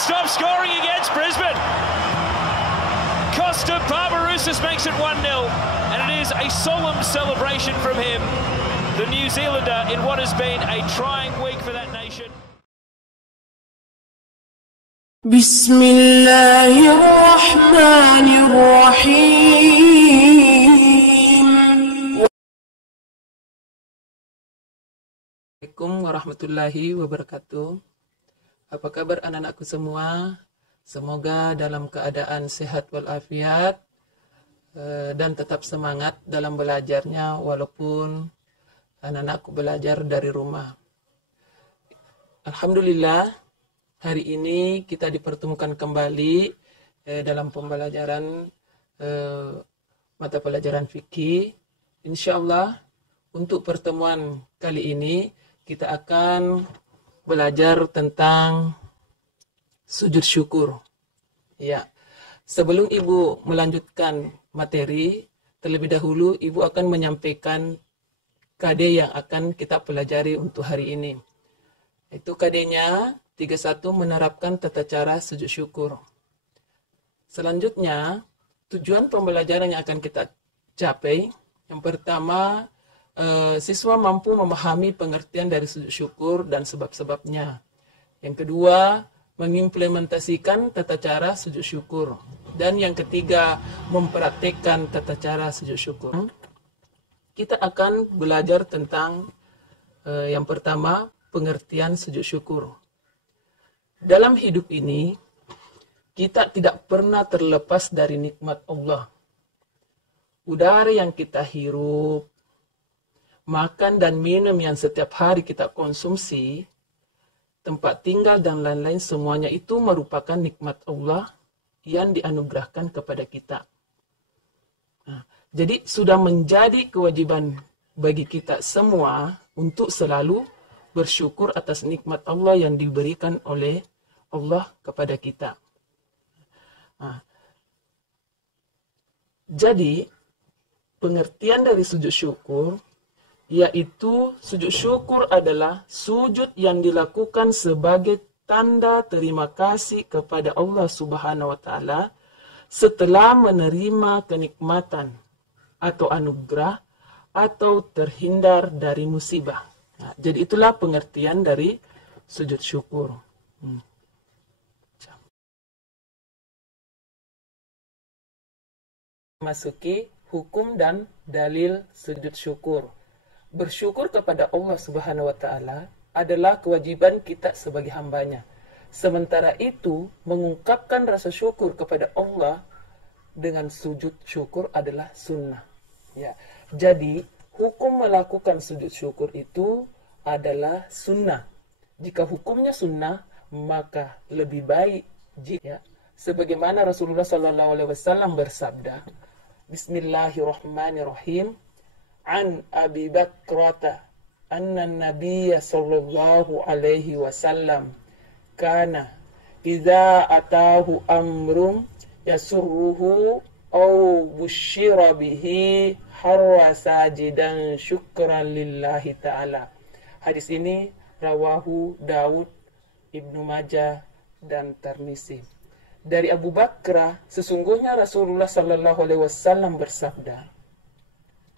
stop scoring against Brisbane. Costa Barbarouses makes it 1-0, and it is a solemn celebration from him, the New Zealander, in what has been a trying week for that nation. Bismillahirrahmanirrahim. Assalamualaikum warahmatullahi wabarakatuh. Apa kabar anak-anakku semua? Semoga dalam keadaan sehat walafiat dan tetap semangat dalam belajarnya walaupun anak-anakku belajar dari rumah. Alhamdulillah, hari ini kita dipertemukan kembali dalam pembelajaran mata pelajaran fikih. Insyaallah untuk pertemuan kali ini kita akan belajar tentang sujud syukur. Ya, sebelum Ibu melanjutkan materi, terlebih dahulu Ibu akan menyampaikan KD yang akan kita pelajari untuk hari ini. Itu KD-nya 31, menerapkan tata cara sujud syukur. Selanjutnya, tujuan pembelajaran yang akan kita capai, yang pertama, siswa mampu memahami pengertian dari sujud syukur dan sebab-sebabnya. Yang kedua, mengimplementasikan tata cara sujud syukur. Dan yang ketiga, mempraktekkan tata cara sujud syukur. Kita akan belajar tentang yang pertama, pengertian sujud syukur. Dalam hidup ini, kita tidak pernah terlepas dari nikmat Allah. Udara yang kita hirup, makan dan minum yang setiap hari kita konsumsi, tempat tinggal dan lain-lain, semuanya itu merupakan nikmat Allah yang dianugerahkan kepada kita. Nah, jadi sudah menjadi kewajiban bagi kita semua untuk selalu bersyukur atas nikmat Allah yang diberikan oleh Allah kepada kita. Nah, jadi pengertian dari sujud syukur yaitu sujud syukur adalah sujud yang dilakukan sebagai tanda terima kasih kepada Allah Subhanahu wa Ta'ala setelah menerima kenikmatan atau anugerah atau terhindar dari musibah. Nah, jadi itulah pengertian dari sujud syukur. Masuki hukum dan dalil sujud syukur. Bersyukur kepada Allah Subhanahu wa Ta'ala adalah kewajiban kita sebagai hambanya. Sementara itu, mengungkapkan rasa syukur kepada Allah dengan sujud syukur adalah sunnah. Ya. Jadi, hukum melakukan sujud syukur itu adalah sunnah. Jika hukumnya sunnah, maka lebih baik jika sebagaimana Rasulullah SAW bersabda, Bismillahirrahmanirrahim. An Abi Bakrata anna Nabiyya sallallahu alaihi wasallam kana idza atahu amrun yasurruhu aw bushira bihi harwa sajidan syukran lillahi ta'ala. Hadis ini rawahu Daud, Ibnu Majah dan Tirmizi. Dari Abu Bakrah, sesungguhnya Rasulullah sallallahu alaihi wasallam bersabda,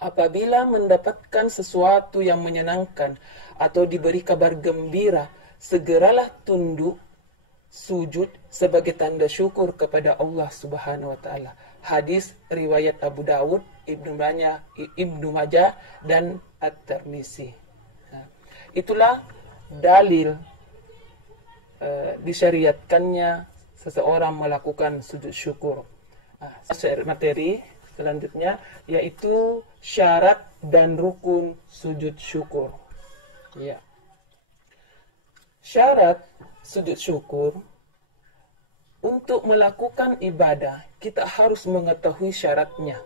apabila mendapatkan sesuatu yang menyenangkan atau diberi kabar gembira, segeralah tunduk sujud sebagai tanda syukur kepada Allah Subhanahu wa Ta'ala. Hadis riwayat Abu Dawud, Ibnu Majah dan At-Tirmizi. Nah, itulah dalil disyariatkannya seseorang melakukan sujud syukur. Nah, materi selanjutnya yaitu syarat dan rukun sujud syukur. Ya. Syarat sujud syukur, untuk melakukan ibadah kita harus mengetahui syaratnya.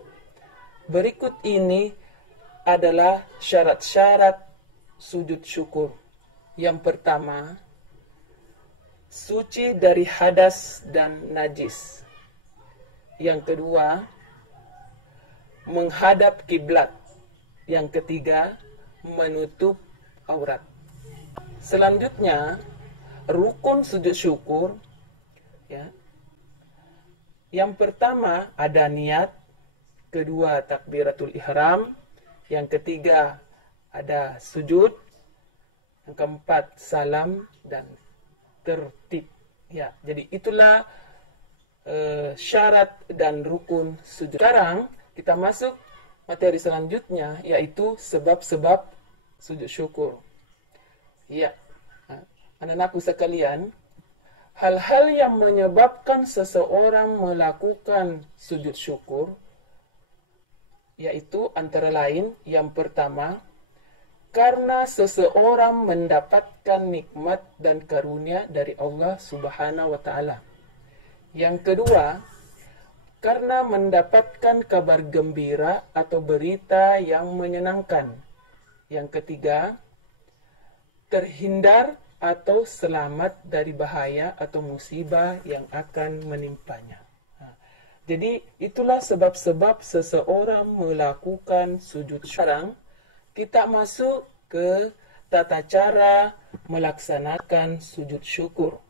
Berikut ini adalah syarat-syarat sujud syukur. Yang pertama, suci dari hadas dan najis. Yang kedua, menghadap kiblat. Yang ketiga, menutup aurat. Selanjutnya, rukun sujud syukur ya. Yang pertama ada niat, kedua takbiratul ihram, yang ketiga ada sujud, yang keempat salam dan tertib. Ya, jadi itulah syarat dan rukun sujud. Sekarang kita masuk materi selanjutnya, yaitu sebab-sebab sujud syukur. Ya, anak-anakku sekalian, hal-hal yang menyebabkan seseorang melakukan sujud syukur, yaitu antara lain, yang pertama, karena seseorang mendapatkan nikmat dan karunia dari Allah Subhanahu wa Ta'ala. Yang kedua, karena mendapatkan kabar gembira atau berita yang menyenangkan. Yang ketiga, terhindar atau selamat dari bahaya atau musibah yang akan menimpanya. Jadi itulah sebab-sebab seseorang melakukan sujud. Sekarang kita masuk ke tata cara melaksanakan sujud syukur.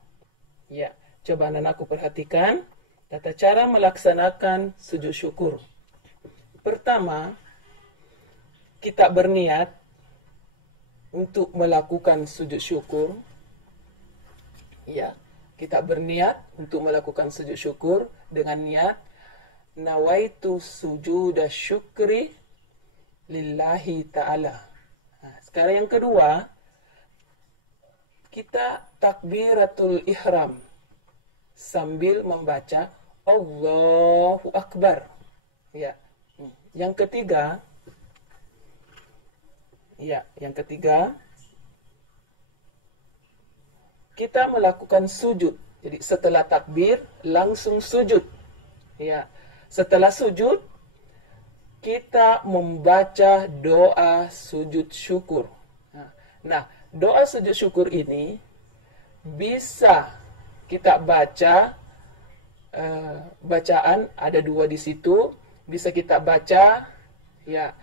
Ya, coba anak-anakku perhatikan tata cara melaksanakan sujud syukur. Pertama, kita berniat untuk melakukan sujud syukur. Ya, kita berniat untuk melakukan sujud syukur dengan niat nawaitu sujuda syukri lillahi ta'ala. Sekarang yang kedua, kita takbiratul ihram sambil membaca Allahu Akbar. Ya. Yang ketiga, kita melakukan sujud. Jadi setelah takbir langsung sujud. Ya. Setelah sujud kita membaca doa sujud syukur. Nah, doa sujud syukur ini bisa kita baca, bacaan ada dua di situ. Bisa kita baca, ya,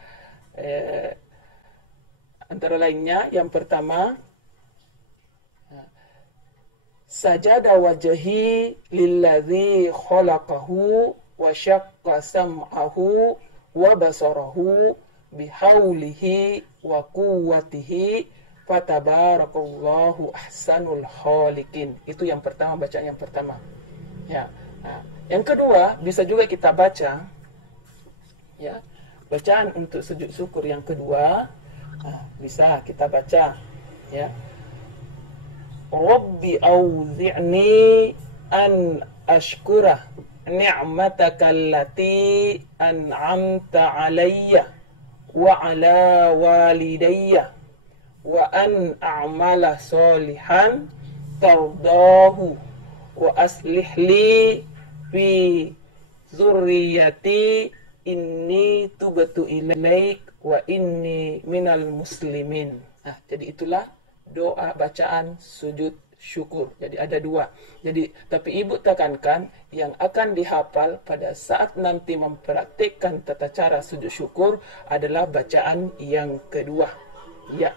antara lainnya yang pertama, sajada wajhi lilladzi khalaqahu wa syaqqa sam'ahu wa basarahu bihaulihi wa quwwatihi fatabarakallahu ahsanul khaliqin. Itu yang pertama, bacaan yang pertama. Ya. Nah, yang kedua bisa juga kita baca, ya, bacaan untuk sujud syukur yang kedua, bisa kita baca, ya. Rabbi auzi'ni an ashkura ni'mataka allati an'amta alayya wa ala walidayya wa an a'mala salihan tardahu wa aslih li fi zurriyati inni tubtu ilaik wa inni minal muslimin. Nah, jadi itulah doa bacaan sujud syukur. Jadi ada dua. Jadi tapi ibu tekankan yang akan dihafal pada saat nanti mempraktikkan tata cara sujud syukur adalah bacaan yang kedua. Ya.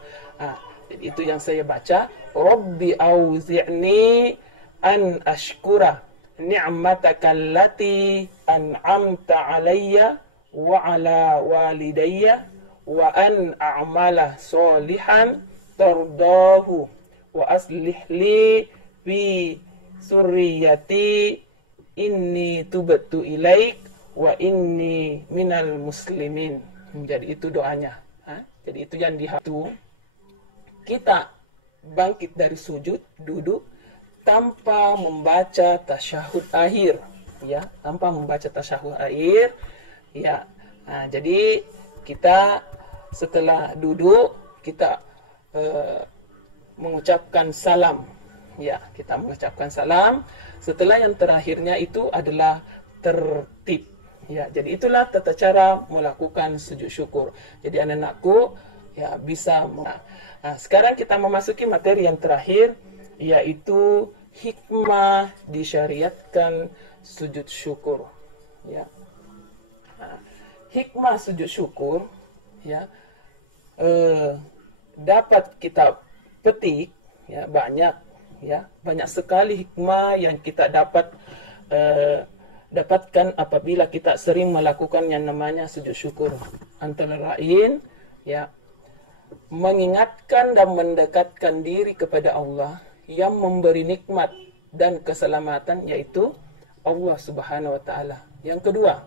Jadi itu yang saya baca. Rabbi auzi'ni an ashkura ni'mataka allati an'amta alayya wa ala walidayya wa an a'mala salihan tardahu wa aslih li fi surriyati inni tubtu ilaik wa inni minal muslimin. Jadi itu doanya. Jadi itu yang dihatu. Kita bangkit dari sujud, duduk tanpa membaca tasyahud akhir, ya, tanpa membaca tasyahud akhir, ya. Nah, jadi kita setelah duduk kita mengucapkan salam, ya, kita mengucapkan salam. Setelah yang terakhirnya itu adalah tertib, ya. Jadi itulah tata cara melakukan sujud syukur. Jadi anak-anakku, ya, bisa. Nah, sekarang kita memasuki materi yang terakhir, yaitu hikmah disyariatkan sujud syukur, ya. Nah, hikmah sujud syukur, ya, dapat kita petik, ya, banyak, ya. Banyak sekali hikmah yang kita dapatkan apabila kita sering melakukan yang namanya sujud syukur. Antara lain, ya, mengingatkan dan mendekatkan diri kepada Allah yang memberi nikmat dan keselamatan, yaitu Allah Subhanahu wa taala. Yang kedua,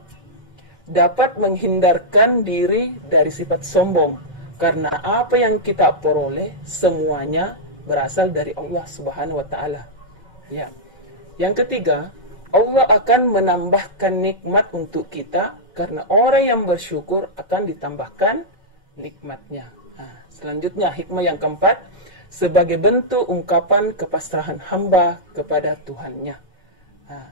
dapat menghindarkan diri dari sifat sombong, karena apa yang kita peroleh semuanya berasal dari Allah Subhanahu wa taala. Ya. Yang ketiga, Allah akan menambahkan nikmat untuk kita, karena orang yang bersyukur akan ditambahkan nikmatnya. Nah, selanjutnya hikmah yang keempat, sebagai bentuk ungkapan kepasrahan hamba kepada Tuhannya. Nah,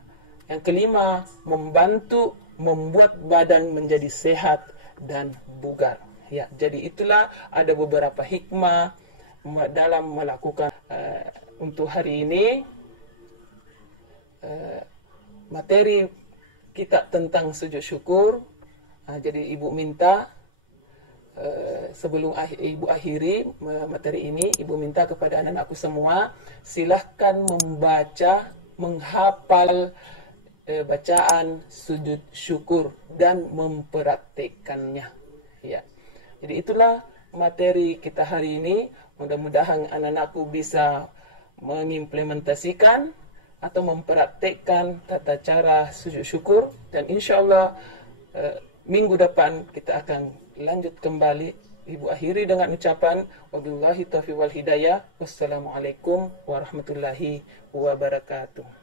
yang kelima, membantu membuat badan menjadi sehat dan bugar. Ya, jadi itulah ada beberapa hikmah dalam melakukan untuk hari ini materi kita tentang sujud syukur. Jadi Ibu minta sebelum Ibu akhiri materi ini, Ibu minta kepada anak-anakku semua, silahkan membaca, menghafal bacaan sujud syukur dan mempraktikkannya. Ya. Jadi itulah materi kita hari ini. Mudah-mudahan anak-anakku bisa mengimplementasikan atau mempraktikkan tata cara sujud syukur, dan insya Allah minggu depan kita akan lanjut kembali. Ibu akhiri dengan ucapan wabillahi taufiq wal hidayah. Wassalamualaikum warahmatullahi wabarakatuh.